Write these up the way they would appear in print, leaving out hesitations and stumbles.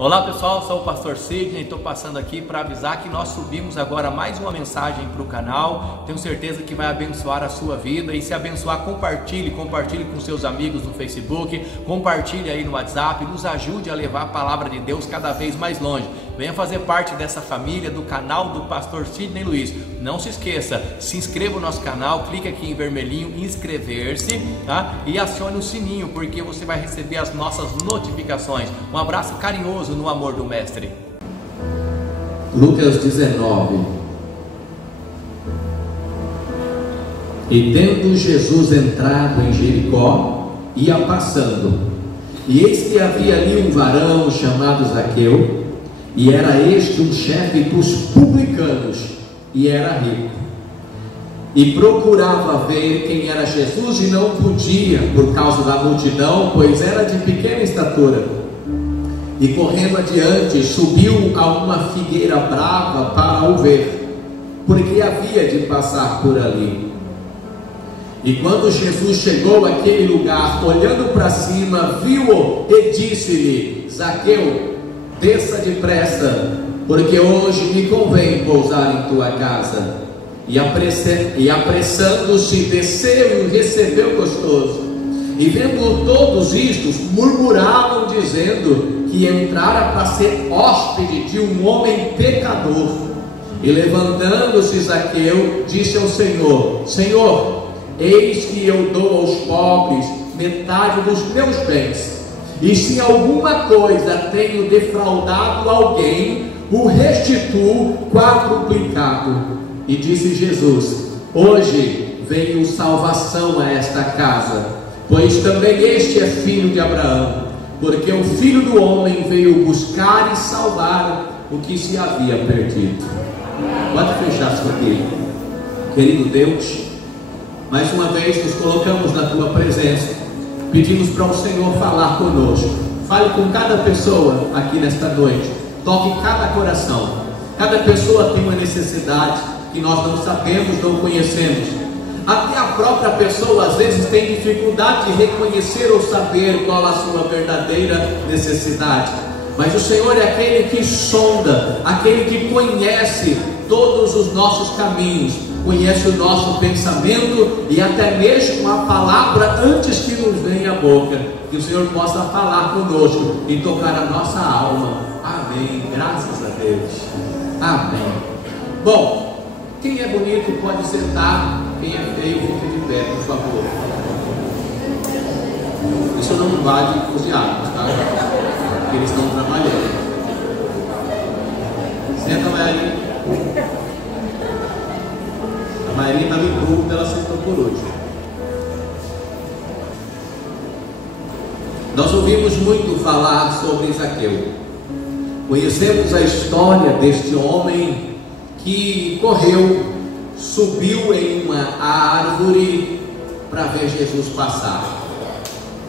Olá pessoal, sou o pastor Sidney, estou passando aqui para avisar que nós subimos agora mais uma mensagem para o canal. Tenho certeza que vai abençoar a sua vida, e se abençoar, compartilhe com seus amigos no Facebook, compartilhe aí no WhatsApp, nos ajude a levar a palavra de Deus cada vez mais longe. Venha fazer parte dessa família, do canal do pastor Sidney Luiz. Não se esqueça, se inscreva no nosso canal, clique aqui em vermelhinho, inscrever-se, tá? E acione o sininho, porque você vai receber as nossas notificações. Um abraço carinhoso no amor do Mestre. Lucas 19. E tendo Jesus entrado em Jericó, ia passando, e eis que havia ali um varão chamado Zaqueu, e era este um chefe dos publicanos, e era rico, e procurava ver quem era Jesus, e não podia, por causa da multidão, pois era de pequena estatura. E correndo adiante, subiu a uma figueira brava para o ver, porque havia de passar por ali. E quando Jesus chegou àquele lugar, olhando para cima, viu-o e disse-lhe: Zaqueu, desça depressa, porque hoje me convém pousar em tua casa. E apressando-se, desceu e o recebeu gostoso. E vendo todos isto, murmuravam, dizendo que entrara para ser hóspede de um homem pecador. E levantando-se Zaqueu, disse ao Senhor: Senhor, eis que eu dou aos pobres metade dos meus bens, e se alguma coisa tenho defraudado alguém, o restituo quadruplicado. E disse Jesus: hoje veio salvação a esta casa, pois também este é filho de Abraão, porque o Filho do Homem veio buscar e salvar o que se havia perdido. Pode fechar isso aqui. Querido Deus, mais uma vez nos colocamos na tua presença, pedimos para o Senhor falar conosco. Fale com cada pessoa aqui nesta noite, toque cada coração. Cada pessoa tem uma necessidade que nós não sabemos, não conhecemos. Até a própria pessoa às vezes tem dificuldade de reconhecer ou saber qual a sua verdadeira necessidade. Mas o Senhor é aquele que sonda, aquele que conhece todos os nossos caminhos, conhece o nosso pensamento e até mesmo a palavra antes que nos venha à boca. Que o Senhor possa falar conosco e tocar a nossa alma. Amém. Graças a Deus. Amém. Bom, quem é bonito pode sentar, quem é feio fica de pé, por favor. Isso não vale para os diabos, tá? Porque eles estão trabalhando. Senta, Maria. A Maria estava em dúvida, ela sentou por último. Nós ouvimos muito falar sobre Zaqueu. Conhecemos a história deste homem que correu, subiu em uma árvore para ver Jesus passar.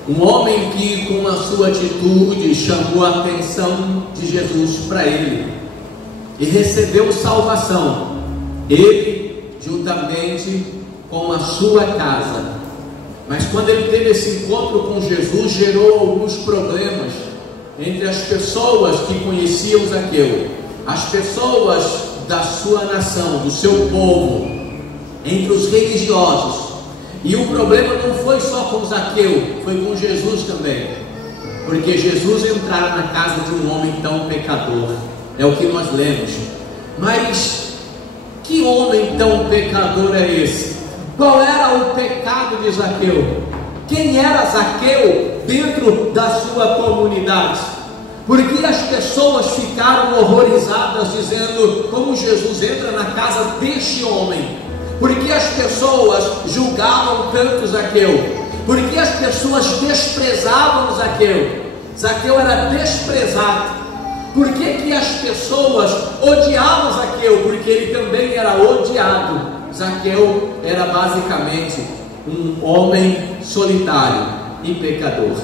Um homem que com a sua atitude chamou a atenção de Jesus para ele e recebeu salvação, ele juntamente com a sua casa. Mas quando ele teve esse encontro com Jesus, gerou alguns problemas entre as pessoas que conheciam Zaqueu, as pessoas da sua nação, do seu povo, entre os religiosos. E o problema não foi só com Zaqueu, foi com Jesus também, porque Jesus entrara na casa de um homem tão pecador. É o que nós lemos. Mas que homem tão pecador é esse? Qual era o pecado de Zaqueu? Quem era Zaqueu dentro da sua comunidade? Porque as pessoas ficaram horrorizadas, dizendo: como Jesus entra na casa deste homem? Porque as pessoas julgavam tanto Zaqueu? Porque as pessoas desprezavam Zaqueu? Zaqueu era desprezado. Por que as pessoas odiavam Zaqueu? Porque ele também era odiado. Zaqueu era basicamente um homem solitário e pecador.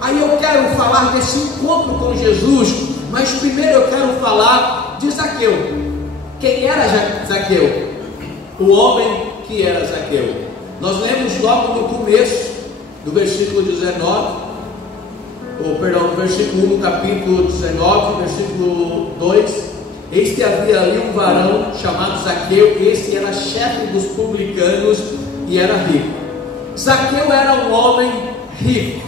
Aí eu quero falar desse encontro com Jesus, mas primeiro eu quero falar de Zaqueu. Quem era Zaqueu? O homem que era Zaqueu. Nós lemos logo no começo do versículo 19: no versículo 1, capítulo 19, versículo 2, eis que havia ali um varão chamado Zaqueu, esse era chefe dos publicanos e era rico. Zaqueu era um homem rico,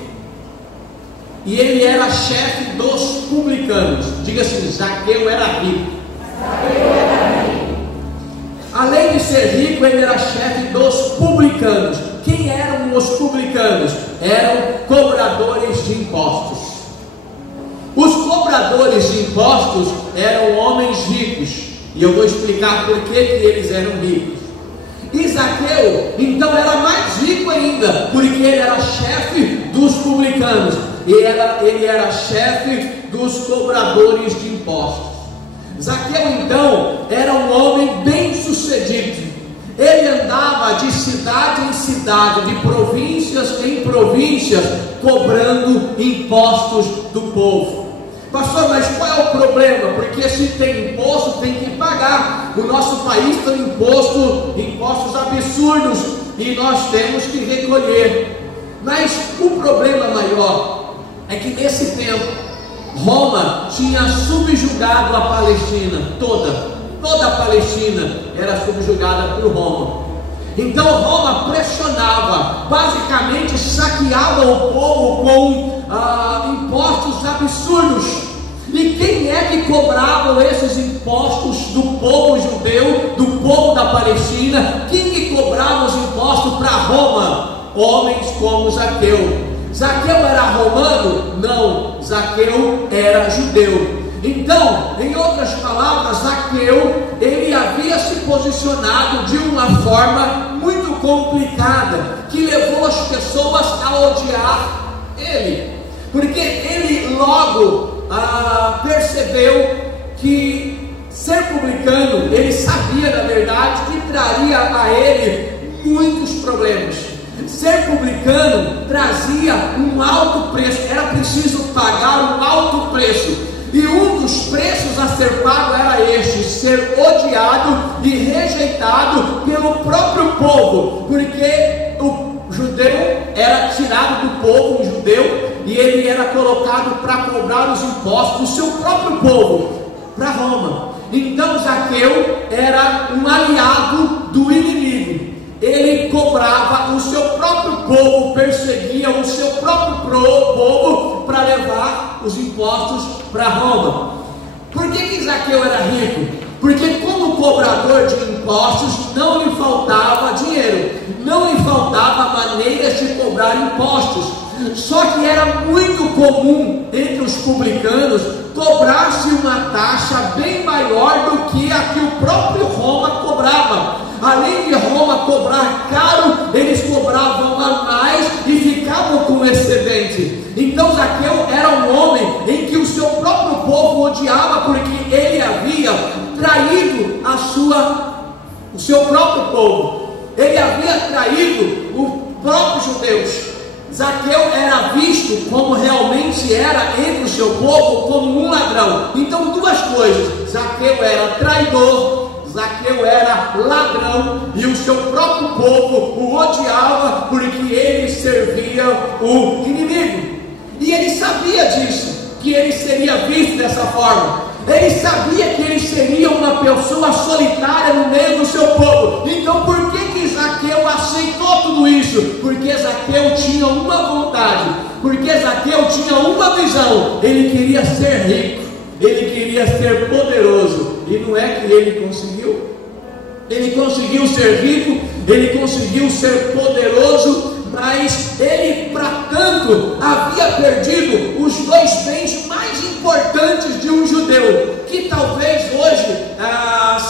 e ele era chefe dos publicanos. Diga assim: Zaqueu era rico. Além de ser rico, ele era chefe dos publicanos. Quem eram os publicanos? Eram cobradores de impostos. Os cobradores de impostos eram homens ricos, e eu vou explicar por que eles eram ricos. E Zaqueu, então, era mais rico ainda, porque ele era chefe dos publicanos, e ele era chefe dos cobradores de impostos. Zaqueu, então, era um homem bem sucedido. Ele andava de cidade em cidade, de províncias em províncias, cobrando impostos do povo. Pastor, mas qual é o problema? Porque se tem imposto, tem que pagar. O nosso país tem impostos absurdos, e nós temos que recolher. Mas o problema maior é que nesse tempo Roma tinha subjugado a Palestina toda a Palestina era subjugada por Roma. Então Roma pressionava, basicamente saqueava o povo com impostos absurdos. E quem é que cobrava esses impostos do povo judeu, do povo da Palestina? Quem que cobrava os impostos para Roma? Homens como Zaqueu. Zaqueu era romano? Não, Zaqueu era judeu. Então, em outras palavras, Zaqueu, ele havia se posicionado de uma forma muito complicada, que levou as pessoas a odiar ele, porque ele logo percebeu que ser publicano, ele sabia na verdade que traria a ele muitos problemas. Ser publicano trazia um alto preço, era preciso pagar um alto preço. E um dos preços a ser pago era este: ser odiado e rejeitado pelo próprio povo, porque o judeu era tirado do povo judeu e ele era colocado para cobrar os impostos do seu próprio povo para Roma. Então Zaqueu era um aliado do inimigo. Ele cobrava o seu próprio povo, perseguia o seu próprio povo para levar os impostos para Roma. Por que Zaqueu era rico? Porque como cobrador de impostos não lhe faltava dinheiro, não lhe faltava maneiras de cobrar impostos. Só que era muito comum entre os publicanos cobrar-se uma taxa bem maior do que a que o próprio Roma cobrava. Além de Roma cobrar caro, eles cobravam a mais e ficavam com excedente. Então Zaqueu era um homem em que o seu próprio povo odiava, porque ele havia traído o seu próprio povo. Ele havia traído os próprios judeus. Zaqueu era visto como realmente era entre o seu povo, como um ladrão. Então duas coisas: Zaqueu era traidor, Zaqueu era ladrão, e o seu próprio povo o odiava porque ele servia o inimigo. E ele sabia disso, que ele seria visto dessa forma. Ele sabia que ele seria uma pessoa solitária no meio do seu povo. Então por que Zaqueu aceitou tudo isso? Porque Zaqueu tinha uma vontade, porque Zaqueu tinha uma visão. Ele queria ser rico, ele queria ser poderoso. E não é que ele conseguiu? Ele conseguiu ser rico, ele conseguiu ser poderoso, mas ele, para tanto, havia perdido os dois bens mais importantes de um judeu, que talvez hoje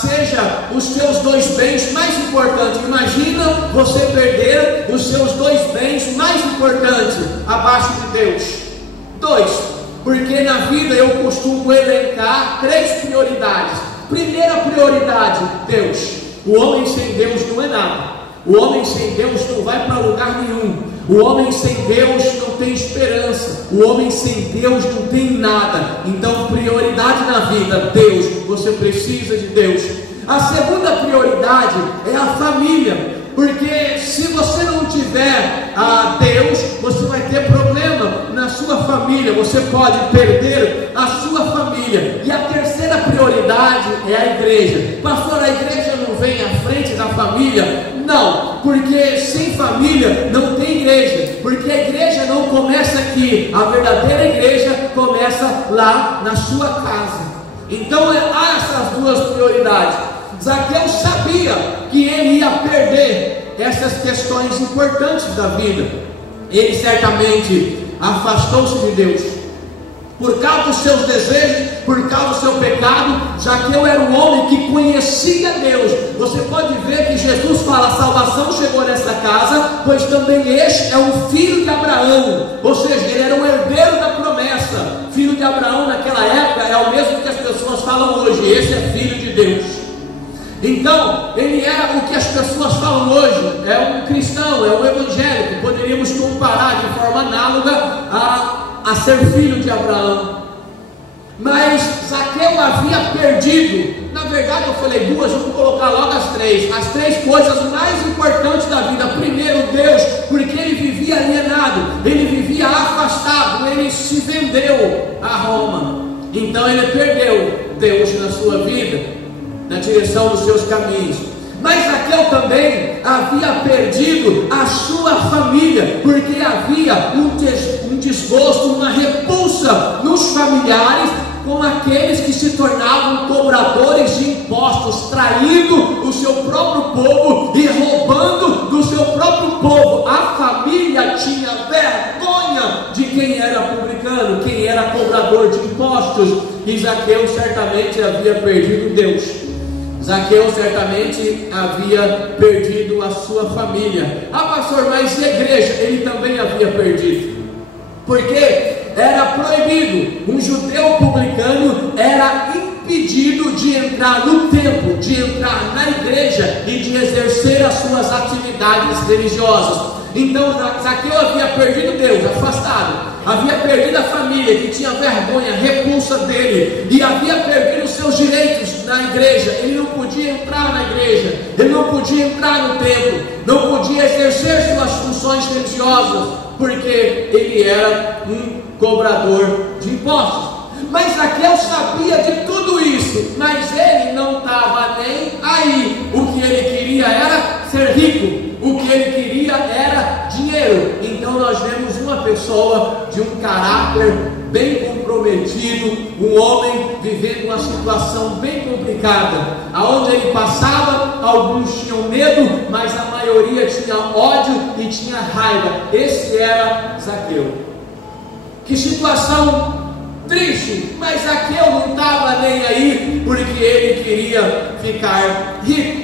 seja os seus dois bens mais importantes. Imagina você perder os seus dois bens mais importantes abaixo de Deus. Dois, porque na vida eu costumo elencar três prioridades. Primeira prioridade: Deus. O homem sem Deus não é nada. O homem sem Deus não vai para lugar nenhum. O homem sem Deus não tem esperança. O homem sem Deus não tem nada. Então, prioridade na vida: Deus. Você precisa de Deus. A segunda prioridade é a família, porque se você não tiver Deus, você vai ter problema na sua família, você pode perder a sua família. E a terceira prioridade é a igreja. Pastor, a igreja não vem à frente da família? Não, porque sem família não tem igreja, porque a igreja não começa aqui, a verdadeira igreja começa lá na sua casa. Então há essas duas prioridades. Zaqueu sabia que ele ia perder essas questões importantes da vida. Ele certamente afastou-se de Deus por causa dos seus desejos, por causa do seu pecado. Zaqueu era um homem que conhecia Deus. Você pode ver que Jesus fala: a salvação chegou nessa casa, pois também este é um filho de Abraão. Ou seja, ele era um herdeiro da promessa. Filho de Abraão naquela época é o mesmo que as pessoas falam hoje: esse é filho de Deus. Então, ele era o que as pessoas falam hoje, é um cristão, é um evangélico. Poderíamos comparar de forma análoga a ser filho de Abraão. Mas Zaqueu havia perdido, na verdade eu falei duas, vou colocar logo as três coisas mais importantes da vida. Primeiro, Deus, porque ele vivia alienado, ele vivia afastado, ele se vendeu a Roma. Então ele perdeu Deus na sua vida, na direção dos seus caminhos. Mas Zaqueu também havia perdido a sua família, porque havia um desgosto, uma repulsa nos familiares com aqueles que se tornavam cobradores de impostos, traindo o seu próprio povo e roubando do seu próprio povo. A família tinha vergonha de quem era publicano, quem era cobrador de impostos. E Zaqueu certamente havia perdido Deus. Zaqueu certamente havia perdido a sua família. Ah, pastor, mas a igreja ele também havia perdido, porque era proibido. Um judeu publicano era impedido de entrar no templo, de entrar na igreja e de exercer as suas atividades religiosas. Então Zaqueu havia perdido Deus, afastado, havia perdido a família que tinha vergonha, repulsa dele, e havia perdido os seus direitos na igreja. Ele não podia entrar na igreja, ele não podia entrar no templo, não podia exercer suas funções religiosas, porque ele era um cobrador de impostos. Mas Zaqueu sabia de tudo isso, mas ele não estava nem aí. O que ele queria era ser rico, o que ele queria era dinheiro. Então nós vemos uma pessoa de um caráter bem comprometido, um homem vivendo uma situação bem complicada, aonde ele passava, alguns tinham medo, mas a maioria tinha ódio e tinha raiva. Esse era Zaqueu. Que situação triste, mas Zaqueu não estava nem aí, porque ele queria ficar rico.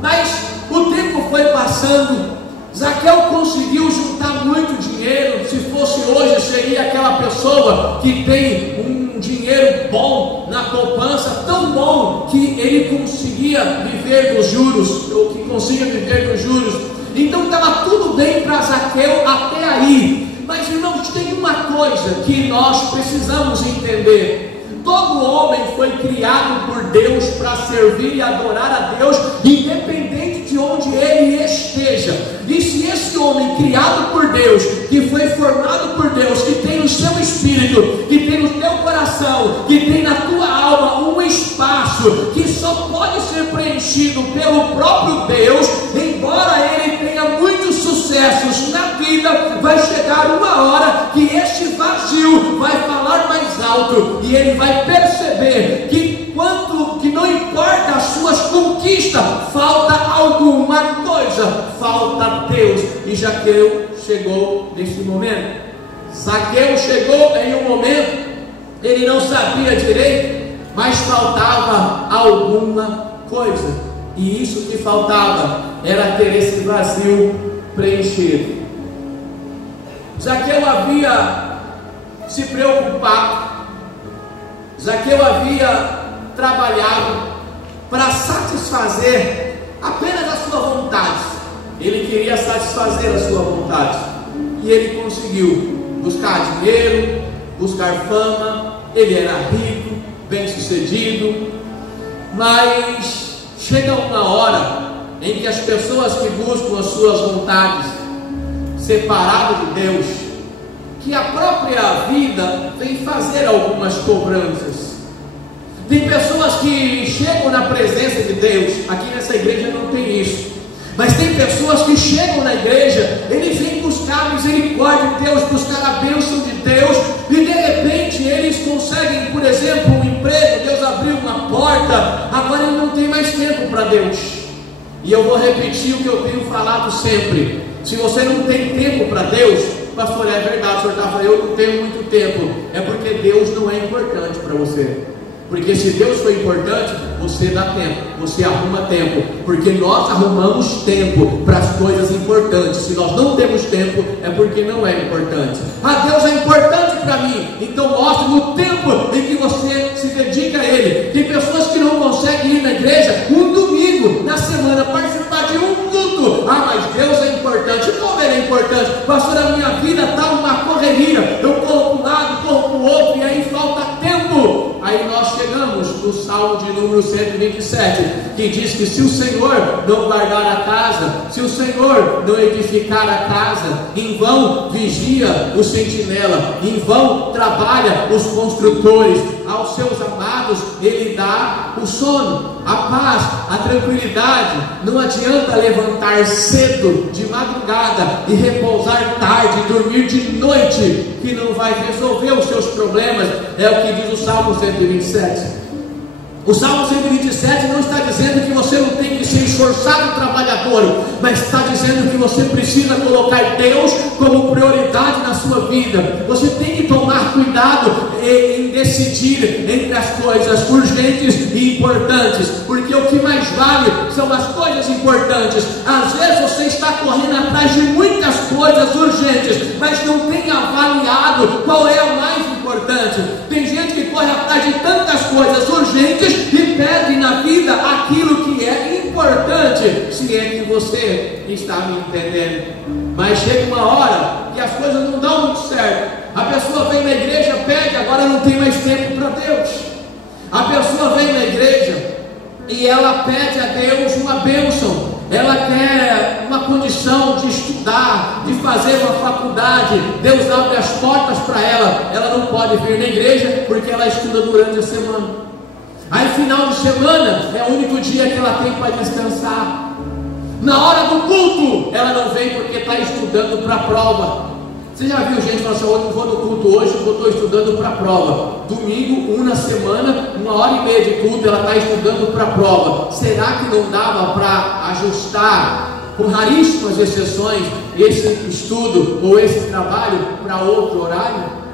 Mas o tempo foi passando, Zaqueu conseguiu juntar muito dinheiro. Se fosse hoje, seria aquela pessoa que tem um dinheiro bom na poupança, tão bom que ele conseguia viver dos juros, ou que conseguia viver dos juros. Então estava tudo bem para Zaqueu até aí. Mas irmãos, tem uma coisa que nós precisamos entender: todo homem foi criado por Deus para servir e adorar a Deus, independente de onde ele esteja. E se esse homem criado por Deus, que foi formado por Deus, que tem no seu espírito, que tem no teu coração, que tem na tua alma um espaço que só pode ser preenchido pelo próprio Deus, embora ele tenha muitos sucessos na vida, vai chegar uma hora que este vazio vai falar mais alto, e ele vai perceber que não importa as suas conquistas, falta alguma coisa, falta Deus. E Zaqueu chegou nesse momento. Zaqueu chegou em um momento, ele não sabia direito, mas faltava alguma coisa, e isso que faltava era ter esse vazio preenchido. Zaqueu havia se preocupado, Zaqueu havia trabalhado para satisfazer apenas a sua vontade. Ele queria satisfazer a sua vontade, e ele conseguiu buscar dinheiro, buscar fama. Ele era rico, bem sucedido, mas chega uma hora em que as pessoas que buscam as suas vontades separado de Deus, que a própria vida vem fazer algumas cobranças. Tem pessoas que chegam na presença de Deus. Aqui nessa igreja não tem isso, mas tem pessoas que chegam na igreja, eles vêm buscar a misericórdia de Deus, buscar a bênção de Deus, e de repente eles conseguem, por exemplo, um emprego, Deus abriu uma porta, agora ele não tem mais tempo para Deus. E eu vou repetir o que eu tenho falado sempre: se você não tem tempo para Deus, pastor, é verdade, o senhor está falando, eu não tenho muito tempo, é porque Deus não é importante para você. Porque se Deus for importante, você dá tempo, você arruma tempo, porque nós arrumamos tempo para as coisas importantes. Se nós não temos tempo, é porque não é importante. Ah, Deus é importante para mim, então mostre no tempo em que você se dedica a Ele. Tem pessoas que não conseguem ir na igreja um domingo na semana, participar de um culto. Ah, mas Deus é importante. Como Ele é importante? Pastor, a minha vida está uma correria, eu corro para um lado, corro para o outro, e aí falta tempo. Aí nós chegamos no Salmo de número 127, que diz que se o Senhor não guardar a casa, se o Senhor não edificar a casa, em vão vigia o sentinela, em vão trabalha os construtores. Aos seus amados Ele dá o sono, a paz, a tranquilidade. Não adianta levantar cedo de madrugada e repousar tarde, dormir de noite, que não vai resolver os seus problemas. É o que diz o Salmo 127. O Salmo 127 não está dizendo que você não tem que ser esforçado e trabalhador, mas está dizendo que você precisa colocar Deus como prioridade na sua vida. Você tem que tomar cuidado em decidir entre as coisas urgentes e importantes, porque o que mais vale são as coisas importantes. Às vezes você está correndo atrás de muitas coisas urgentes, mas não tem avaliado qual é a mais importante. Tem gente que corre atrás de tantas coisas urgentes e perde na vida aquilo que é importante, se é que você está me entendendo. Mas chega uma hora que as coisas não dão muito certo. A pessoa vem na igreja, pede, agora não tem mais tempo para Deus. A pessoa vem na igreja e ela pede a Deus uma bênção. Ela quer uma condição de estudar, de fazer uma faculdade. Deus abre as portas para ela. Ela não pode vir na igreja porque ela estuda durante a semana. Aí final de semana é o único dia que ela tem para descansar. Na hora do culto ela não vem porque está estudando para a prova. Você já viu gente falando assim: eu não vou no culto hoje porque eu estou estudando para a prova. Domingo, um na semana, 1h30 de culto, ela está estudando para a prova. Será que não dava para ajustar, com raríssimas exceções, esse estudo ou esse trabalho para outro horário?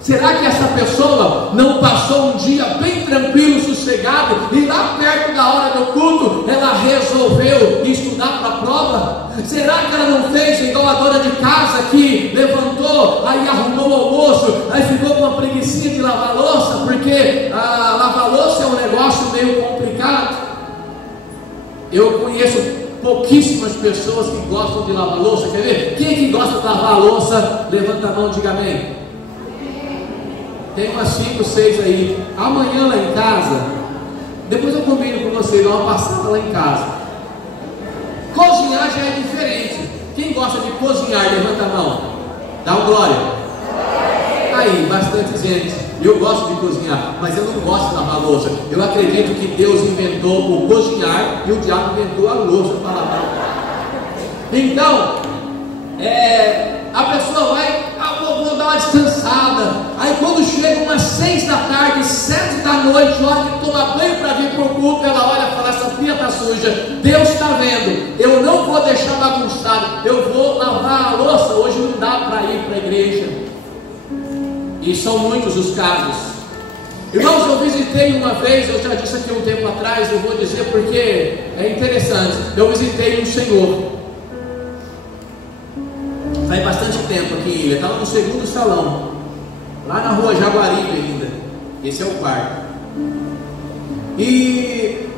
Será que essa pessoa não passou um dia bem tranquilo, sossegado, e lá perto da hora do culto ela resolveu estudar para a prova? Será que ela não fez igual a dona de casa que levantou, aí arrumou o almoço, aí ficou com uma preguicinha de lavar louça, porque lavar louça é um negócio meio complicado? Eu conheço pouquíssimas pessoas que gostam de lavar louça. Quer ver? Quem é que gosta de lavar a louça? Levanta a mão e diga amém. Tem umas 5, 6 aí. Amanhã lá em casa, depois eu combino com vocês, dá uma passada lá em casa. Cozinhar já é diferente. Quem gosta de cozinhar, levanta a mão. Dá um glória. Aí, bastante gente. Eu gosto de cozinhar, mas eu não gosto de lavar louça. Eu acredito que Deus inventou o cozinhar e o diabo inventou a louça para lavar. Então, a pessoa vai, vou dar uma descansada. Aí quando chega umas 6 da tarde, 7 da noite, hora de tomar banho para vir para o culto, ela olha e fala: essa pia está suja, Deus está vendo, eu não vou deixar bagunçado, eu vou lavar a louça, hoje não dá para ir para a igreja. E são muitos os casos. Irmãos, eu visitei uma vez, eu já disse aqui um tempo atrás, eu vou dizer porque é interessante. Eu visitei um senhor, faz bastante tempo aqui em Ilha, estava no segundo salão, lá na rua Jaguaribe ainda. Esse é o quarto. E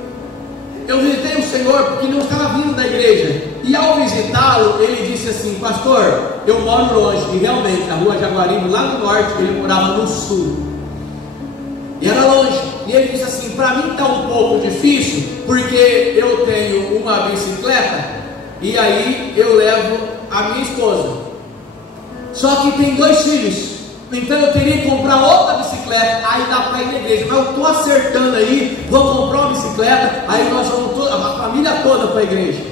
eu visitei um senhor porque não estava vindo da igreja. E ao visitá-lo, ele disse assim: pastor, eu moro longe. E realmente, a rua Jaguaribe, lá no norte, ele morava no sul. E era longe. E ele disse assim: para mim está um pouco difícil, porque eu tenho uma bicicleta e aí eu levo a minha esposa. Só que tem 2 filhos. então eu teria que comprar outra bicicleta, aí dá para ir na igreja, mas eu estou acertando aí, vou comprar uma bicicleta, aí nós vamos a família toda para a igreja.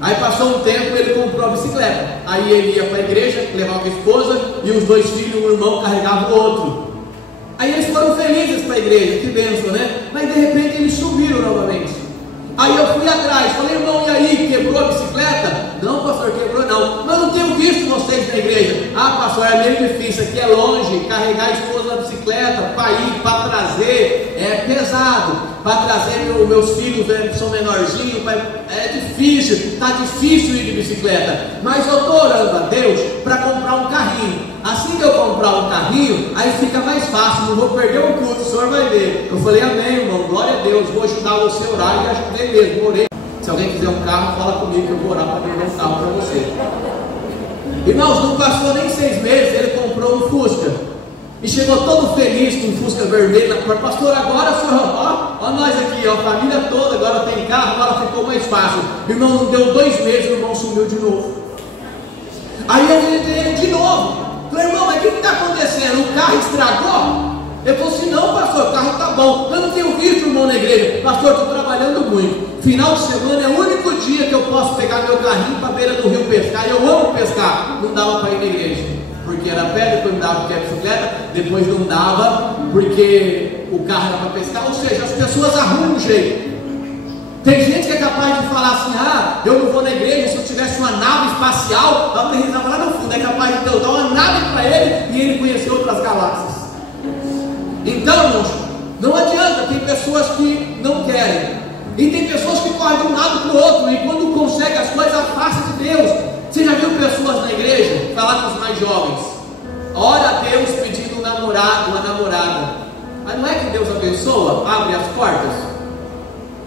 Aí passou um tempo, ele comprou a bicicleta, aí ele ia para a igreja, levava a esposa e os 2 filhos, um irmão carregava o outro. Aí eles foram felizes para a igreja, que bênção, né? Mas de repente eles subiram novamente. Aí eu fui atrás, falei, irmão, e aí, quebrou a bicicleta? Não, pastor, quebrou não, mas não tenho visto vocês na igreja. Ah, pastor, é meio difícil, aqui é longe, carregar a esposa na bicicleta, para ir, para trazer, é pesado, para trazer meus filhos, são menorzinhos, é difícil, está difícil ir de bicicleta, mas eu estou orando a Deus para comprar um carrinho. Assim que eu comprar um carrinho, aí fica mais fácil, não vou perder o culto, o senhor vai ver. Eu falei, amém, irmão, glória a Deus, vou ajudar você a orar, e ajudei mesmo, orei. Se alguém quiser um carro, fala comigo que eu vou orar para Deus dar um carro para você. Irmãos, não passou nem 6 meses, ele comprou um Fusca. E chegou todo feliz com um Fusca vermelho. Pastor, agora o senhor, ó nós aqui, ó, a família toda agora tem carro, agora ficou mais fácil. Irmão, não deu 2 meses, o irmão sumiu de novo. Aí ele de novo. Falei, irmão, mas o que está acontecendo? O carro estragou? Ele falou assim, não, pastor, o carro está bom. Eu não tenho visto, irmão, na igreja. Pastor, estou trabalhando muito. Final de semana é o único dia que eu posso pegar meu carrinho para a beira do rio pescar. E eu amo pescar. Não dava para ir na igreja, porque era pé, depois não dava porque era bicicleta, depois não dava porque o carro era para pescar. Ou seja, as pessoas arrumam um jeito. Tem gente que é capaz de falar assim, ah, eu não vou na igreja, se eu tivesse uma nave espacial, eu aterrissava lá no fundo, é capaz de Deus dar uma nave para ele e ele conhecer outras galáxias. Então, irmãos, não adianta, tem pessoas que não querem, e tem pessoas que correm de um lado para o outro, e quando conseguem as coisas, afasta de Deus. Você já viu pessoas na igreja, falar com os mais jovens, ora a Deus pedindo um namorado, uma namorada, mas não é que Deus abençoa, abre as portas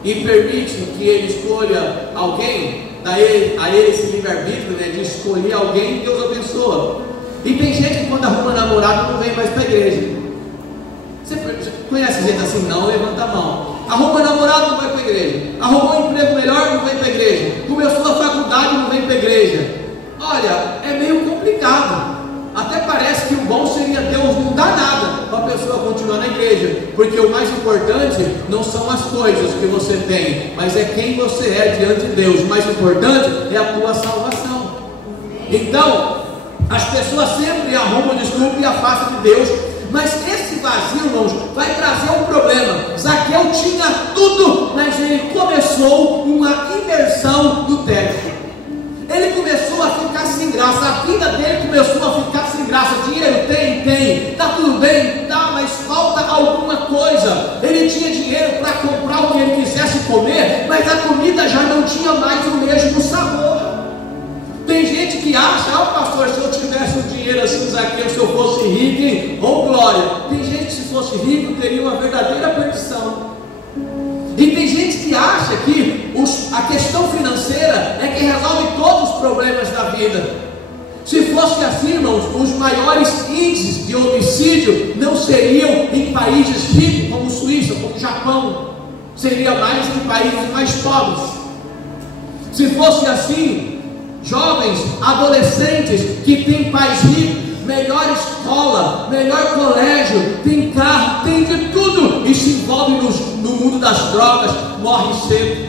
e permite que ele escolha alguém, dá a ele esse livre-arbítrio, né, de escolher alguém, Deus abençoa. E tem gente que quando arruma namorado não vem mais para a igreja. Você conhece gente assim? Não, levanta a mão. Arruma namorado, não vai para a igreja. Arrumou um emprego melhor, não vem para a igreja. Começou a faculdade, não vem para a igreja. Olha, é meio complicado. Até parece que o bom seria Deus não dar nada para a pessoa continuar na igreja, porque o mais importante não são as coisas que você tem, mas é quem você é diante de Deus. O mais importante é a tua salvação. Então, as pessoas sempre arrumam desculpa e afastam de Deus, mas esse vazio, irmãos, vai trazer um problema. Zaqueu tinha tudo, mas ele começou uma inversão do teto. Ele começou a ficar sem graça, a vida dele começou a ficar sem graça. Dinheiro tem, tá tudo bem, tá, mas falta alguma coisa. Ele tinha dinheiro para comprar o que ele quisesse comer, mas a comida já não tinha mais o mesmo sabor. Tem gente que acha, pastor, se eu tivesse um dinheiro assim, Zaqueu, se eu fosse rico, hein? Oh glória. Tem gente que se fosse rico teria uma verdadeira perdição. E tem gente que acha que a questão financeira é que resolve todos os problemas da vida. Se fosse assim, irmãos, os maiores índices de homicídio não seriam em países ricos como Suíça, como Japão, seria mais em países mais pobres. Se fosse assim, jovens, adolescentes que têm pais ricos, melhor escola, melhor colégio, tem carro, tem de tudo, e se envolve no mundo das drogas, morre cedo.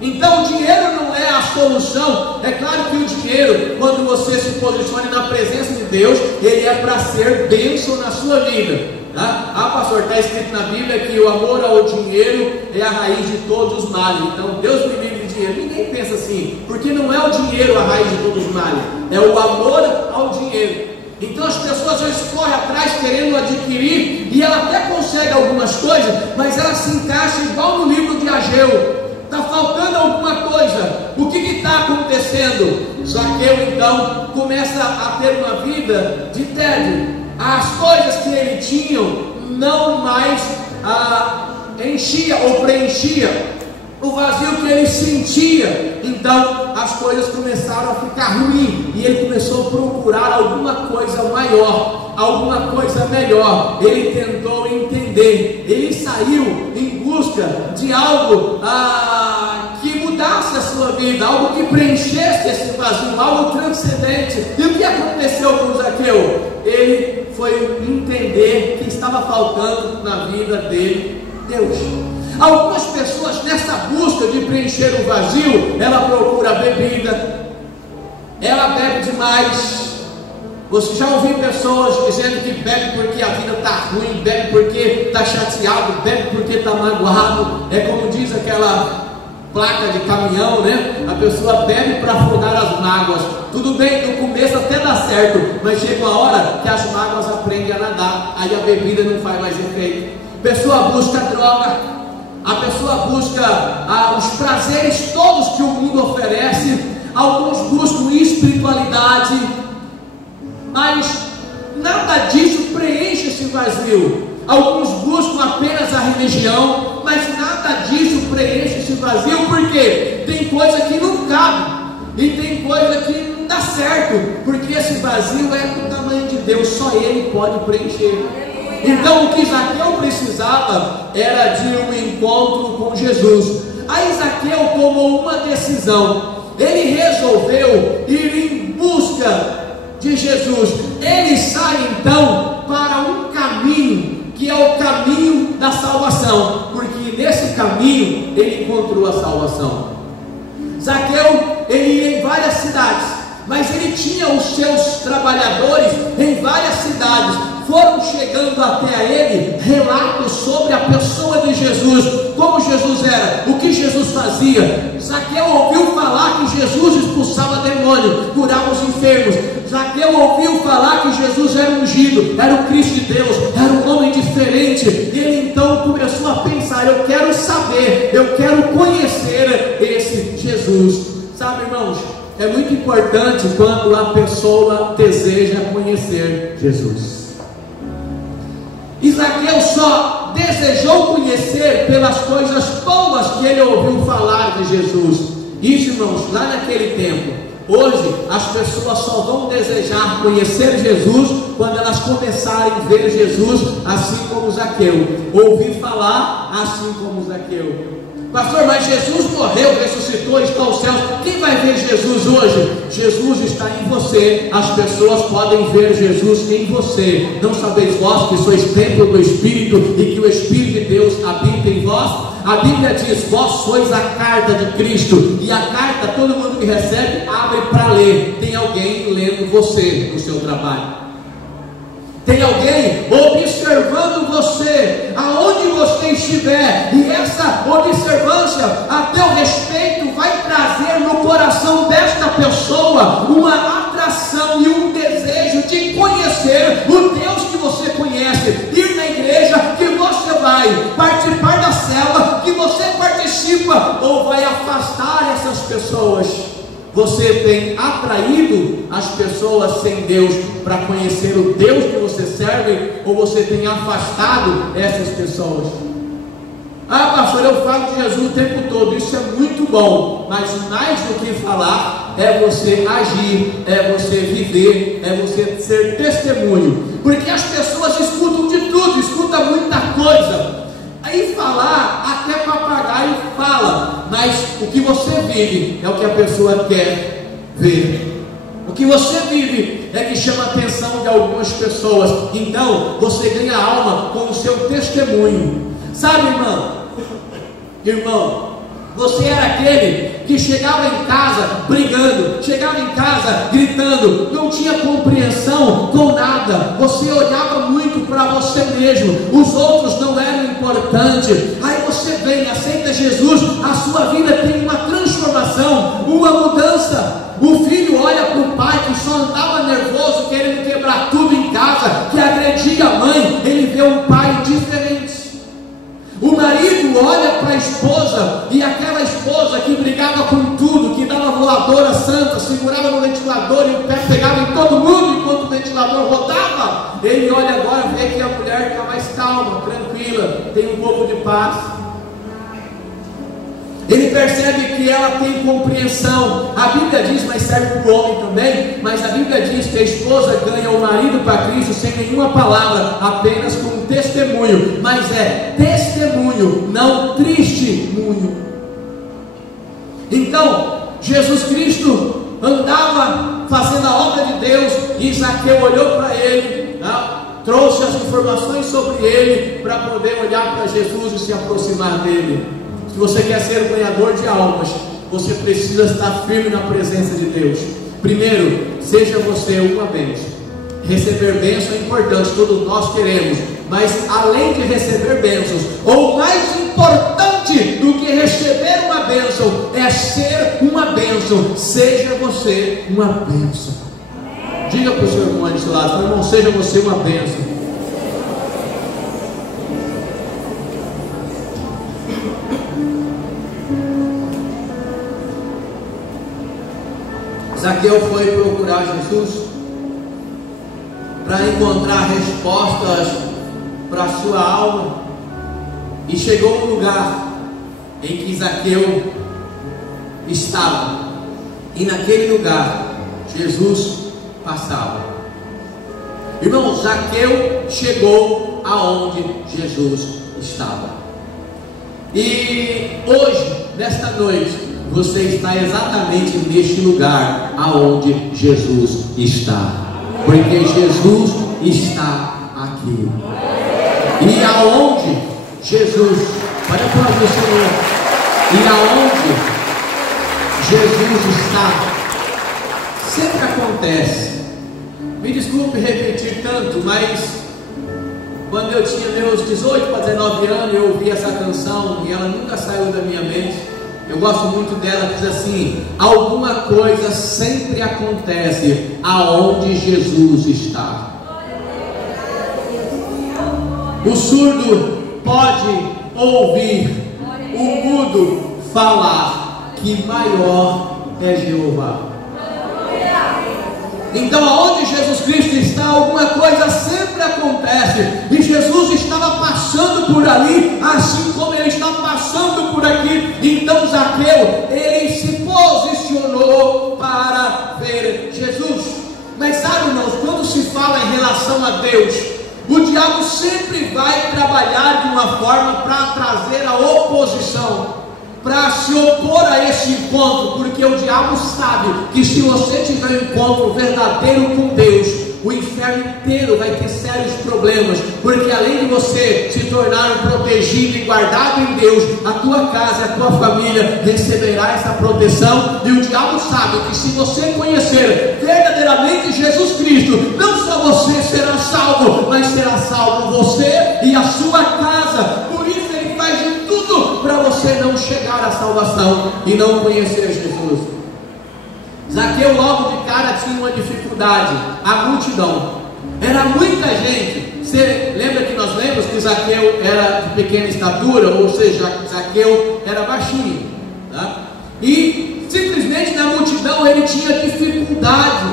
Então o dinheiro não é a solução. É claro que o dinheiro, quando você se posiciona na presença de Deus, ele é para ser bênção na sua vida, tá? Ah, pastor, está escrito na Bíblia que o amor ao dinheiro é a raiz de todos os males. Então Deus me livre de dinheiro. Ninguém pensa assim, porque não é o dinheiro a raiz de todos os males, é o amor ao dinheiro. Então as pessoas às vezes correm atrás querendo adquirir, e ela até consegue algumas coisas, mas ela se encaixa igual no livro de Ageu. Está faltando alguma coisa. O que está acontecendo? Zaqueu então começa a ter uma vida de tédio. As coisas que ele tinha não mais enchia ou preenchia o vazio que ele sentia. Então as coisas começaram a ficar ruins, e ele começou a procurar alguma coisa maior, alguma coisa melhor. Ele tentou entender, ele saiu em busca de algo que mudasse a sua vida, algo que preenchesse esse vazio, algo transcendente. E o que aconteceu com Zaqueu? Ele foi entender que estava faltando na vida dele Deus. Algumas pessoas, nessa busca de preencher o vazio, ela procura bebida, ela bebe demais. Você já ouviu pessoas dizendo que bebe porque a vida está ruim, bebe porque está chateado, bebe porque está magoado. É como diz aquela placa de caminhão, né? A pessoa bebe para afogar as mágoas. Tudo bem, no começo até dá certo, mas chega uma hora que as mágoas aprendem a nadar, aí a bebida não faz mais efeito. A pessoa busca droga, a pessoa busca os prazeres todos que o mundo oferece. Alguns buscam espiritualidade, mas nada disso preenche esse vazio. Alguns buscam apenas a religião, mas nada disso preenche esse vazio, porque tem coisa que não cabe, e tem coisa que não dá certo, porque esse vazio é do tamanho de Deus, só Ele pode preencher. Então o que Zaqueu precisava era de um encontro com Jesus. Aí Zaqueu tomou uma decisão, ele resolveu ir em busca de Jesus. Ele sai então para um caminho, que é o caminho da salvação, porque nesse caminho ele encontrou a salvação. Zaqueu, ele ia em várias cidades, mas ele tinha os seus trabalhadores em várias cidades. Foram chegando até a ele relatos sobre a pessoa de Jesus, como Jesus era, o que Jesus fazia. Zaqueu ouviu falar que Jesus expulsava demônio, curava os enfermos. Zaqueu ouviu falar que Jesus era ungido, era o Cristo de Deus, era um homem diferente. E ele então começou a pensar: eu quero saber, eu quero conhecer esse Jesus. Sabe, irmãos, é muito importante quando a pessoa deseja conhecer Jesus. Zaqueu só desejou conhecer pelas coisas boas que ele ouviu falar de Jesus. Isso, irmãos, lá naquele tempo. Hoje as pessoas só vão desejar conhecer Jesus quando elas começarem a ver Jesus, assim como Zaqueu, ouvir falar assim como Zaqueu. Pastor, mas Jesus morreu, ressuscitou, está aos céus. Quem vai ver Jesus hoje? Jesus está em você. As pessoas podem ver Jesus em você. Não sabeis vós que sois templo do Espírito e que o Espírito de Deus habita em vós? A Bíblia diz: vós sois a carta de Cristo. E a carta, todo mundo que recebe, abre para ler. Tem alguém lendo você no seu trabalho. Tem alguém observando você, aonde você estiver, e essa observância a teu respeito vai trazer no coração desta pessoa uma atração e um desejo de conhecer o Deus que você conhece, ir na igreja que você vai, participar da célula que você participa, ou vai afastar essas pessoas. Você tem atraído as pessoas sem Deus para conhecer o Deus que você serve, ou você tem afastado essas pessoas? Ah, pastor, eu falo de Jesus o tempo todo, isso é muito bom, mas mais do que falar, é você agir, é você viver, é você ser testemunho, porque as pessoas escutam de tudo, escutam muita coisa. Aí falar, até papagaio fala, mas o que você vive é o que a pessoa quer ver. O que você vive é que chama a atenção de algumas pessoas. Então você ganha alma com o seu testemunho. Sabe, irmão, você era aquele que chegava em casa brigando, chegava em casa gritando, não tinha compreensão com nada, você olhava muito para você mesmo, os outros não eram importantes. Aí você vem, aceita Jesus, a sua vida tem uma transformação, uma mudança. O filho olha para o pai que só andava nervoso, querendo quebrar tudo em casa, que agredia a mãe, ele vê um pai diferente. O marido olha para a esposa, e aquela esposa que brigava com tudo, que dava voadora santa, segurava no ventilador e o pé pegava em todo mundo enquanto o ventilador rodava, ele olha agora e vê que a mulher está mais calma, tranquila, tem um pouco de paz. Ele percebe que ela tem compreensão. A Bíblia diz, mas serve para o homem também, mas a Bíblia diz que a esposa ganha o marido para Cristo sem nenhuma palavra, apenas com um testemunho. Mas é testemunho, não testemunho. Então, Jesus Cristo andava fazendo a obra de Deus, e Zaqueu olhou para ele, trouxe as informações sobre ele para poder olhar para Jesus e se aproximar dele. Se você quer ser um ganhador de almas, você precisa estar firme na presença de Deus. Primeiro, seja você uma bênção. Receber bênção é importante, todos nós queremos, mas além de receber bênçãos, ou mais importante do que receber uma bênção, é ser uma bênção. Seja você uma bênção. Diga para o seu irmão de seu lado: irmão, seja você uma bênção. Zaqueu foi procurar Jesus para encontrar respostas para a sua alma, e chegou no lugar em que Zaqueu estava, e naquele lugar Jesus passava. Irmão, Zaqueu chegou aonde Jesus estava, e hoje, nesta noite, você está exatamente neste lugar aonde Jesus está. Porque Jesus está aqui. E aonde Jesus, olha para o Senhor, e aonde Jesus está, sempre acontece. Me desculpe repetir tanto, mas quando eu tinha meus 18 para 19 anos, eu ouvi essa canção e ela nunca saiu da minha mente. Eu gosto muito dela, diz assim: alguma coisa sempre acontece aonde Jesus está. O surdo pode ouvir, o mudo falar, que maior é Jeová. Então aonde Jesus Cristo está, alguma coisa sempre acontece, e Jesus estava passando por ali, assim como ele está passando por aqui. Então Zaqueu, ele se posicionou para ver Jesus. Mas sabe, irmãos, quando se fala em relação a Deus, o diabo sempre vai trabalhar de uma forma para trazer a oposição, para se opor a esse encontro, porque o diabo sabe que se você tiver um encontro verdadeiro com Deus, o inferno inteiro vai ter sérios problemas, porque além de você se tornar um protegido e guardado em Deus, a tua casa e a tua família receberá essa proteção. E o diabo sabe que se você conhecer verdadeiramente Jesus Cristo, não só você será salvo, mas será salvo você e a sua casa. Por isso ele faz de tudo para você não chegar à salvação e não conhecer Jesus. Zaqueu logo de cara tinha uma dificuldade: a multidão. Era muita gente. Você lembra que nós lemos que Zaqueu era de pequena estatura, ou seja, Zaqueu era baixinho, tá? E simplesmente na multidão ele tinha dificuldade.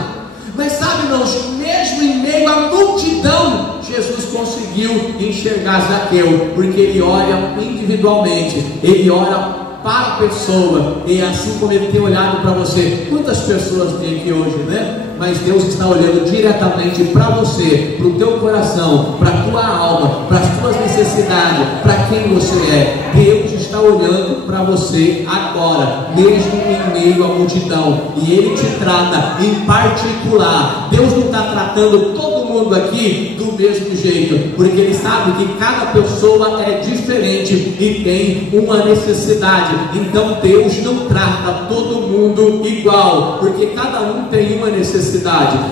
Mas sabe, irmãos, mesmo em meio à multidão, Jesus conseguiu enxergar Zaqueu, porque ele olha individualmente, ele olha para a pessoa, e assim como ele tem olhado para você. Quantas pessoas tem aqui hoje, né? Mas Deus está olhando diretamente para você, para o teu coração, para a tua alma, para as tuas necessidades, para quem você é. Deus está olhando para você agora, mesmo em meio à multidão, e Ele te trata em particular. Deus não está tratando todo mundo aqui do mesmo jeito, porque Ele sabe que cada pessoa é diferente e tem uma necessidade. Então Deus não trata todo mundo igual, porque cada um tem uma necessidade.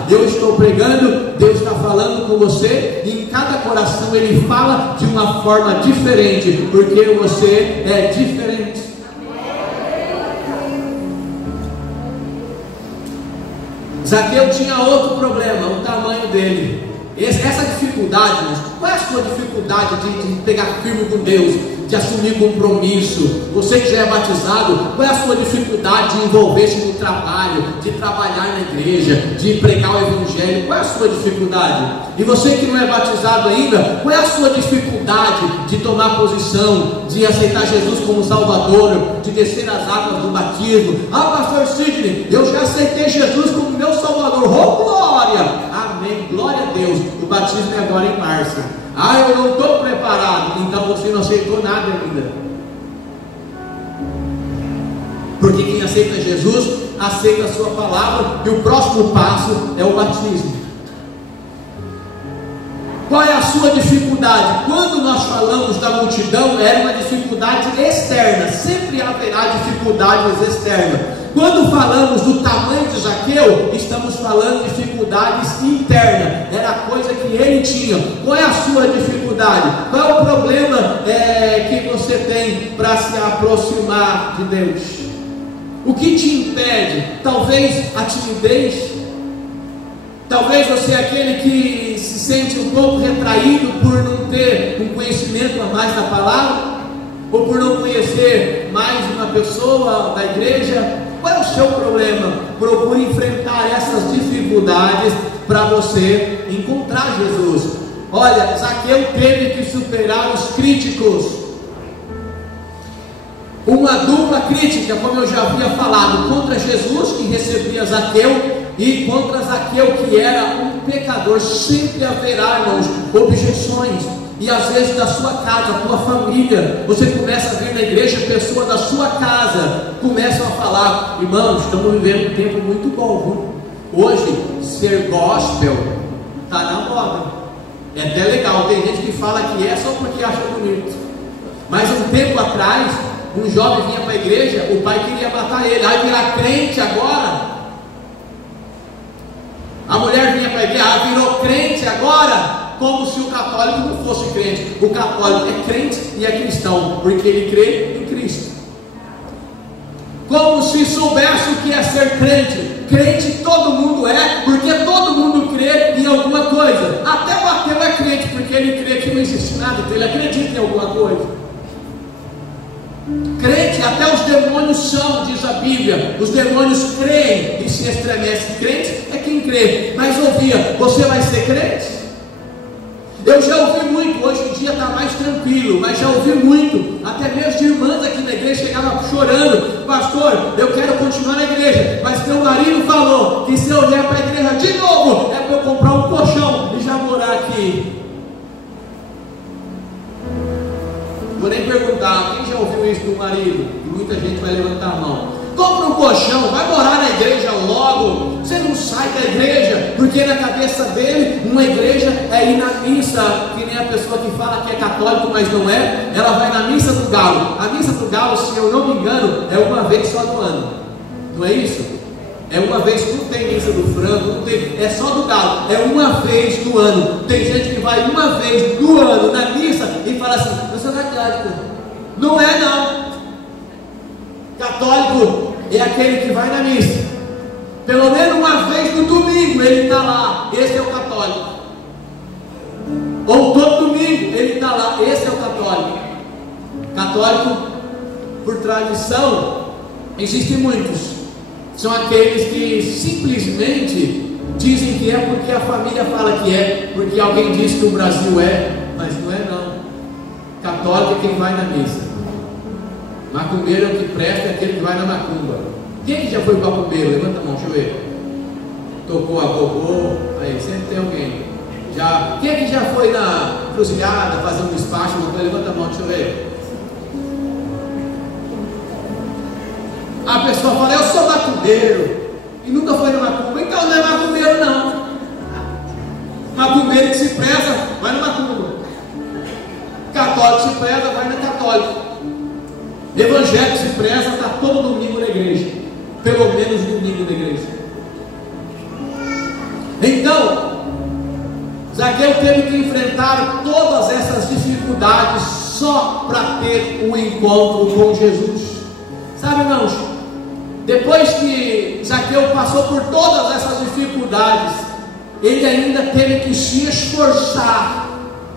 Eu estou pregando, Deus está falando com você, e em cada coração Ele fala de uma forma diferente, porque você é diferente. Zaqueu tinha outro problema: o tamanho dele. Essa dificuldade, qual é a sua dificuldade de pegar firme com Deus, de assumir compromisso? Você que já é batizado, qual é a sua dificuldade de envolver-se no trabalho, de trabalhar na igreja, de pregar o evangelho? Qual é a sua dificuldade? E você que não é batizado ainda, qual é a sua dificuldade de tomar posição, de aceitar Jesus como Salvador, de descer as águas do batismo? Ah, pastor Sidney, eu já aceitei Jesus como meu Salvador. Oh, glória! Amém, glória a Deus. O batismo é agora em março. Ah, eu não estou preparado. Então você não aceitou nada ainda. Porque quem aceita Jesus, aceita a sua palavra, e o próximo passo é o batismo. Qual é a sua dificuldade? Quando nós falamos da multidão, era uma dificuldade externa, sempre haverá dificuldades externas. Quando falamos do tamanho de Zaqueu, estamos falando de dificuldades internas, era a coisa que ele tinha. Qual é a sua dificuldade? Qual é o problema que você tem para se aproximar de Deus? O que te impede? Talvez a timidez. Talvez você é aquele que se sente um pouco retraído por não ter um conhecimento a mais da palavra, ou por não conhecer mais uma pessoa da igreja. Qual é o seu problema? Procure enfrentar essas dificuldades para você encontrar Jesus. Olha, Zaqueu teve que superar os críticos. Uma dupla crítica, como eu já havia falado, contra Jesus, que recebia Zaqueu, e contra Zaqueu, que era um pecador. Sempre haverá, irmãos, objeções. E às vezes da sua casa, da tua família, você começa a vir na igreja, pessoas da sua casa começam a falar: irmãos, estamos vivendo um tempo muito bom, viu? Hoje, ser gospel está na moda. É até legal, tem gente que fala que é só porque acha bonito. Mas um tempo atrás, um jovem vinha para a igreja, o pai queria matar ele. Aí virar crente agora. A mulher vinha para a igreja, virou crente agora. Como se o católico não fosse crente. O católico é crente e é cristão, porque ele crê em Cristo. Como se soubesse o que é ser crente. Crente todo mundo é, porque todo mundo crê em alguma coisa. Até o ateu é crente, porque ele crê que não existe nada, então ele acredita em alguma coisa. Crente, até os demônios são, diz a Bíblia. Os demônios creem e se estremecem. Crente é quem crê. Mas ouvia: você vai ser crente? Eu já ouvi muito, hoje em dia está mais tranquilo, mas já ouvi muito, até mesmo de irmãs aqui na igreja chegavam chorando: pastor, eu quero continuar na igreja, mas meu marido falou que se eu vier para a igreja de novo, é para eu comprar um colchão e já morar aqui. Vou nem perguntar, quem já ouviu isso do marido? E muita gente vai levantar a mão. Compra um colchão, vai morar na igreja logo. Você não sai da igreja, porque na cabeça dele, uma igreja é ir na missa, que nem a pessoa que fala que é católico, mas não é. Ela vai na missa do galo. A missa do galo, se eu não me engano, é uma vez só no ano. Não é isso? É uma vez, não tem missa do frango, não tem, é só do galo, é uma vez no ano. Tem gente que vai uma vez no ano na missa e fala assim: eu sou católico. Não é não. Católico é aquele que vai na missa pelo menos uma vez no domingo, ele está lá. Esse é o católico. Ou todo domingo ele está lá. Esse é o católico. Católico, por tradição, existem muitos. São aqueles que simplesmente dizem que é porque a família fala que é, porque alguém disse que o Brasil é, mas não é não. Católico é quem vai na missa. Macumbeiro é o que presta, é aquele que vai na macumba. Quem já foi macumbeiro? Levanta a mão, deixa eu ver. Tocou a bobô, aí sempre tem alguém. Já, quem é que já foi na encruzilhada fazer um despacho? Levanta a mão, deixa eu ver. A pessoa fala: eu sou macumbeiro, e nunca foi na macumba. Então não é macumbeiro não. Macumbeiro que se preza, vai na macumba. Católico se preza, vai na católica. Evangélico se preza, está todo domingo na igreja. Pelo menos domingo na igreja. Então, Zaqueu teve que enfrentar todas essas dificuldades só para ter um encontro com Jesus. Sabe, irmãos, depois que Zaqueu passou por todas essas dificuldades, ele ainda teve que se esforçar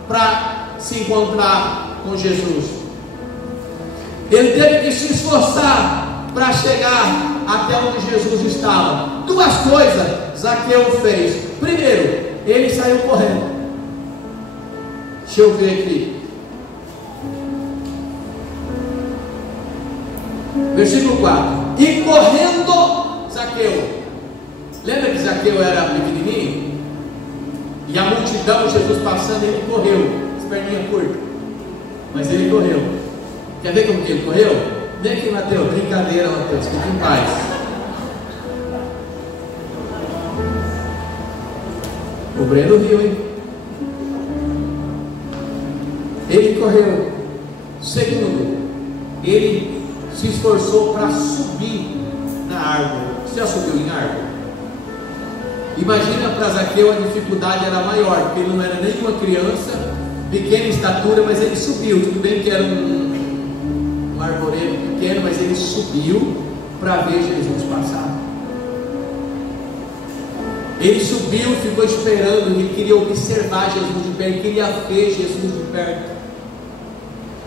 para se encontrar com Jesus. Ele teve que se esforçar para chegar até onde Jesus estava. Duas coisas Zaqueu fez. Primeiro, ele saiu correndo. Deixa eu ver aqui. Versículo 4. E correndo Zaqueu. Lembra que Zaqueu era pequenininho? E a multidão, Jesus passando, ele correu. As perninhas curtas. Mas ele correu. Quer ver como que ele correu? Vem aqui, Mateus. Brincadeira, Mateus. Fique em paz. O Breno riu, hein? ele correu. Segundo, ele se esforçou para subir na árvore. Você já subiu em árvore? Imagina, para Zaqueu a dificuldade era maior, porque ele não era nem uma criança, pequena estatura, mas ele subiu. Tudo bem que era um arvoredo pequeno, mas ele subiu para ver Jesus passar. Ele subiu, ficou esperando, ele queria observar Jesus de perto, queria ver Jesus de perto.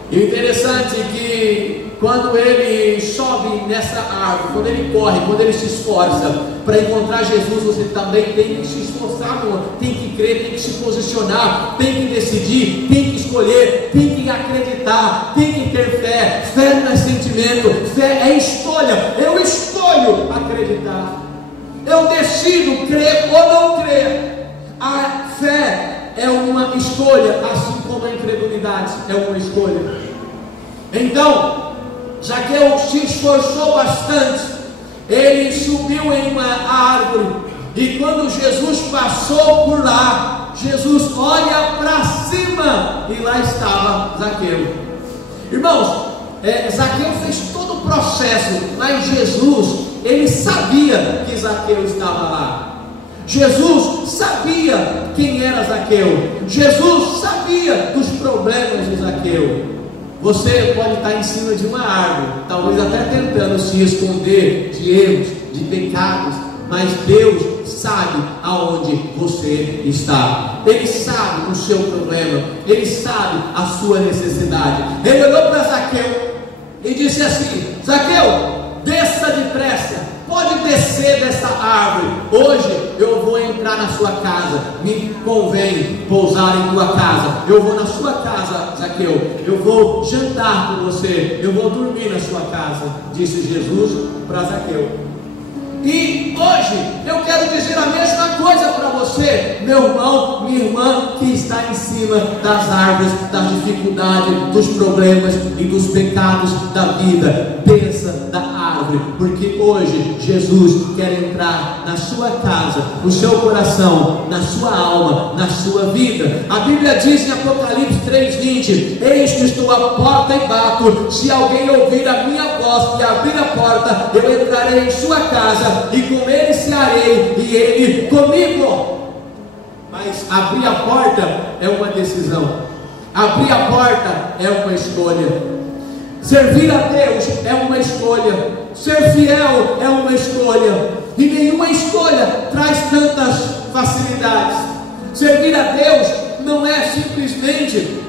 E o interessante é que quando ele sobe nessa árvore, quando ele corre, quando ele se esforça para encontrar Jesus, você também tem que se esforçar, tem que crer, tem que se posicionar, tem que decidir, tem que escolher, tem que acreditar, tem que ter fé. Fé não é sentimento, fé é escolha. Eu escolho acreditar, eu decido crer ou não crer. A fé é uma escolha, assim como a incredulidade é uma escolha. Então, Zaqueu se esforçou bastante, ele subiu em uma árvore, e quando Jesus passou por lá, Jesus olha para cima, e lá estava Zaqueu. Irmãos, Zaqueu fez todo o processo, mas Jesus, ele sabia que Zaqueu estava lá. Jesus sabia quem era Zaqueu. Jesus sabia dos problemas de Zaqueu. Você pode estar em cima de uma árvore, talvez até tentando se esconder de erros, de pecados, mas Deus sabe aonde você está. Ele sabe o seu problema, Ele sabe a sua necessidade. Ele olhou para Zaqueu e disse assim: Zaqueu, desça depressa, pode descer dessa árvore. Hoje eu vou entrar na sua casa, me convém pousar em tua casa. Eu vou na sua casa, Zaqueu, eu vou jantar com você, eu vou dormir na sua casa, disse Jesus para Zaqueu. E hoje eu quero dizer a mesma coisa para você, meu irmão, minha irmã, que está em cima das árvores, das dificuldades, dos problemas e dos pecados da vida. Desça da árvore, porque hoje Jesus quer entrar na sua casa, no seu coração, na sua alma, na sua vida. A Bíblia diz em Apocalipse 3:20: eis que estou à porta e bato, se alguém ouvir a minha voz e abrir a porta, eu entrarei em sua casa e com ele cearei e ele comigo. Mas abrir a porta é uma decisão, abrir a porta é uma escolha. Servir a Deus é uma escolha, ser fiel é uma escolha, e nenhuma escolha traz tantas facilidades. Servir a Deus não é simplesmente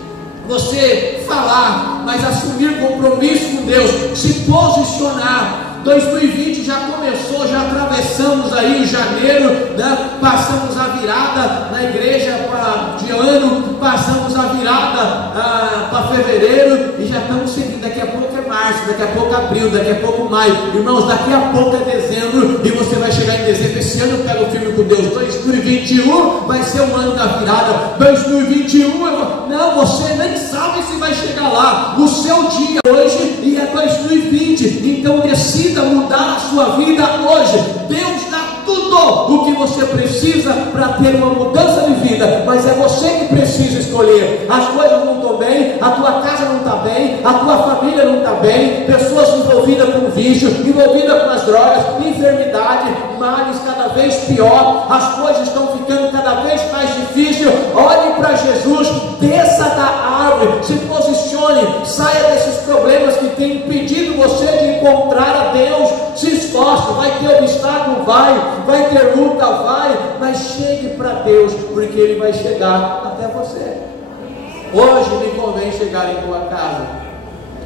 você falar, mas assumir compromisso com Deus, se posicionar. 2020 já começou, já atravessamos aí o janeiro, né? Passamos a virada na igreja de ano, passamos a virada para fevereiro, e já estamos seguindo. Daqui a pouco é março, daqui a pouco abril, daqui a pouco maio. Irmãos, daqui a pouco é dezembro, e você vai chegar em dezembro. Esse ano eu pego o filme com Deus. 2021 vai ser o ano da virada. 2021 não, você nem sabe se vai chegar lá. O seu dia hoje e é 2020. Então decida mudar a sua vida hoje. Deus dá tudo o que você precisa para ter uma mudança de vida, mas é você que precisa escolher. As coisas não estão bem, a tua casa não está bem, a tua família não está bem, pessoas envolvidas com vício, envolvidas com as drogas, enfermidade, males cada vez pior, as coisas estão ficando cada vez mais difíceis. Olhe para Jesus, desça da árvore, se posicione, saia desses problemas que têm impedido você de encontrar a Deus. Se esforce, vai ter obstáculo, vai ter luta, mas chegue para Deus, porque Ele vai chegar até você. Hoje me convém chegar em tua casa.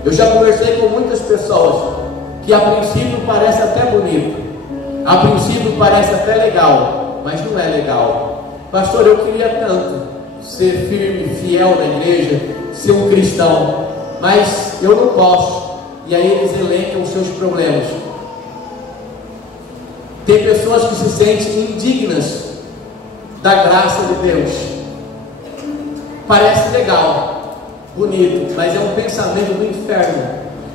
Eu já conversei com muitas pessoas que a princípio parece até bonito, a princípio parece até legal, mas não é legal. Pastor, eu queria tanto ser firme, fiel na igreja, ser um cristão, mas eu não posso. E aí eles elencam os seus problemas. Tem pessoas que se sentem indignas da graça de Deus. Parece legal, bonito, mas é um pensamento do inferno,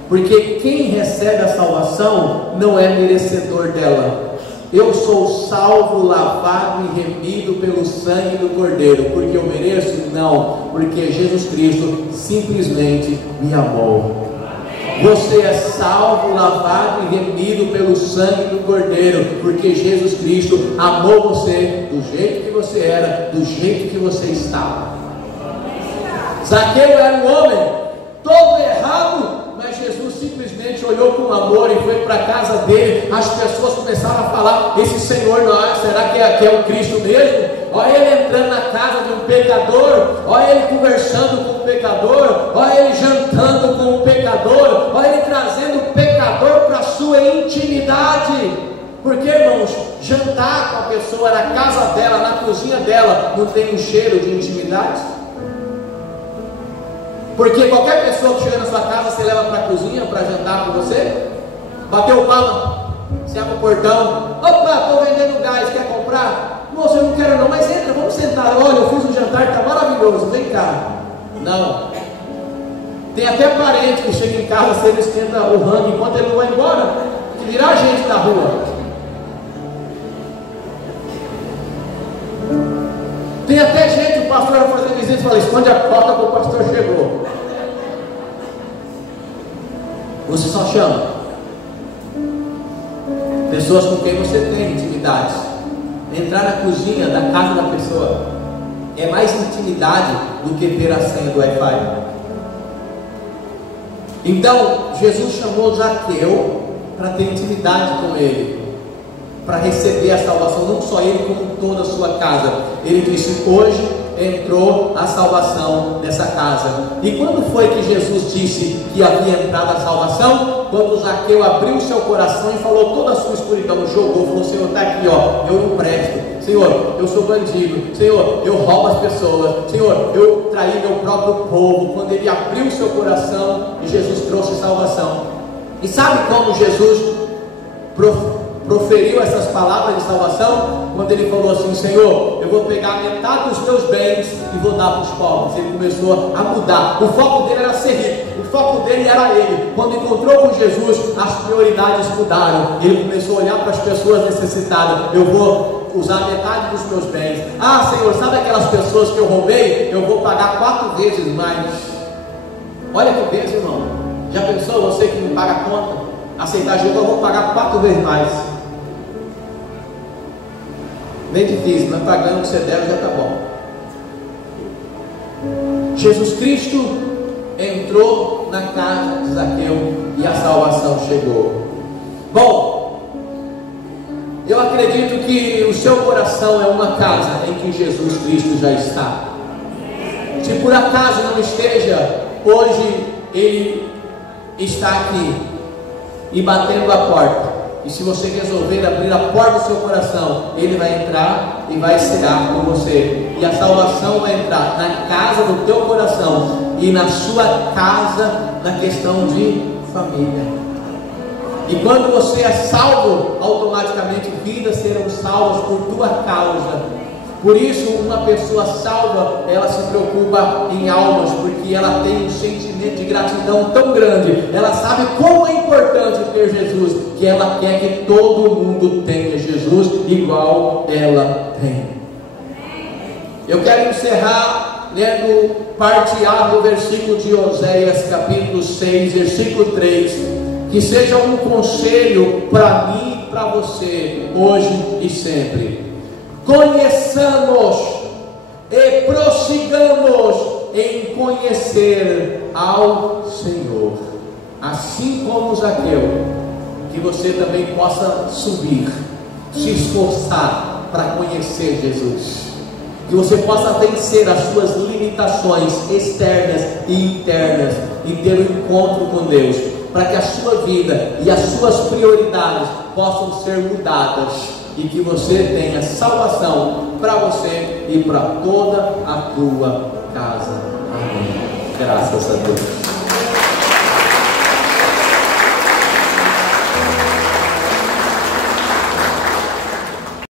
porque quem recebe a salvação não é merecedor dela. eu sou salvo, lavado e remido pelo sangue do Cordeiro, porque eu mereço? Não, porque Jesus Cristo simplesmente me amou. Você é salvo, lavado e remido pelo sangue do Cordeiro, porque Jesus Cristo amou você do jeito que você era, do jeito que você estava. Zaqueu era um homem todo errado, mas Jesus simplesmente olhou com amor e foi para a casa dele. As pessoas começaram a falar: esse Senhor não é, será que é o Cristo mesmo? Olha ele entrando na casa de um pecador, olha ele conversando com o pecador, olha ele jantando com o pecador, olha ele trazendo o pecador para a sua intimidade. Porque, irmãos, jantar com a pessoa na casa dela, na cozinha dela, não tem um cheiro de intimidade? Porque qualquer pessoa que chega na sua casa, você leva para a cozinha para jantar com você? Bateu palma, você abre o portão: opa, estou vendendo gás, quer comprar? Moço, eu não quero não, mas entra, vamos sentar. Olha, eu fiz um jantar, está maravilhoso, vem cá. Não. Tem até parente que chega em casa, você ele esquenta o rango enquanto ele não vai embora, que dirá a gente da rua. Tem até gente, o pastor vai fazer visita e fala: esconde a porta que o pastor chegou. Você só chama pessoas com quem você tem intimidade. Entrar na cozinha da casa da pessoa é mais intimidade do que ter a senha do Wi-Fi. Então Jesus chamou Zaqueu para ter intimidade com ele, para receber a salvação, não só ele, como toda a sua casa. Ele disse: hoje entrou a salvação nessa casa. E quando foi que Jesus disse que havia entrado a salvação? Quando Zaqueu abriu o seu coração e falou toda a sua escuridão, jogou, falou: Senhor, está aqui, ó, eu não presto, Senhor, eu sou bandido, Senhor, eu roubo as pessoas, Senhor, eu traí meu próprio povo. Quando ele abriu o seu coração, e Jesus trouxe salvação. E sabe como Jesus proferiu essas palavras de salvação? Quando ele falou assim: Senhor, eu vou pegar metade dos teus bens e vou dar para os pobres. Ele começou a mudar. O foco dele era ser rico, o foco dele era ele. Quando encontrou com Jesus, as prioridades mudaram. Ele começou a olhar para as pessoas necessitadas: eu vou usar metade dos meus bens. Ah, Senhor, sabe aquelas pessoas que eu roubei? Eu vou pagar 4 vezes mais. Olha que bênção, irmão. Já pensou você que não paga a conta? Aceitar Jesus, eu vou pagar 4 vezes mais. Nem difícil, mas pagando o que você deve já está bom. Jesus Cristo entrou na casa de Zaqueu e a salvação chegou. Bom, eu acredito que o seu coração é uma casa em que Jesus Cristo já está. Se por acaso não esteja, hoje Ele está aqui e batendo a porta. E se você resolver abrir a porta do seu coração, Ele vai entrar e vai cear com você. E a salvação vai entrar na casa do teu coração e na sua casa, na questão de família. E quando você é salvo, automaticamente vidas serão salvas por tua causa. Por isso, uma pessoa salva, ela se preocupa em almas, porque ela tem um sentimento de gratidão tão grande. Ela sabe como é importante ter Jesus, que ela quer que todo mundo tenha Jesus igual ela tem. Eu quero encerrar lendo parte A do versículo de Oséias, capítulo 6, versículo 3, que seja um conselho para mim e para você, hoje e sempre. Conheçamos e prossigamos em conhecer ao Senhor, assim como Zaqueu, que você também possa subir, se esforçar para conhecer Jesus, que você possa vencer as suas limitações externas e internas e ter um encontro com Deus, para que a sua vida e as suas prioridades possam ser mudadas e que você tenha salvação para você e para toda a tua casa. Amém. Graças a Deus.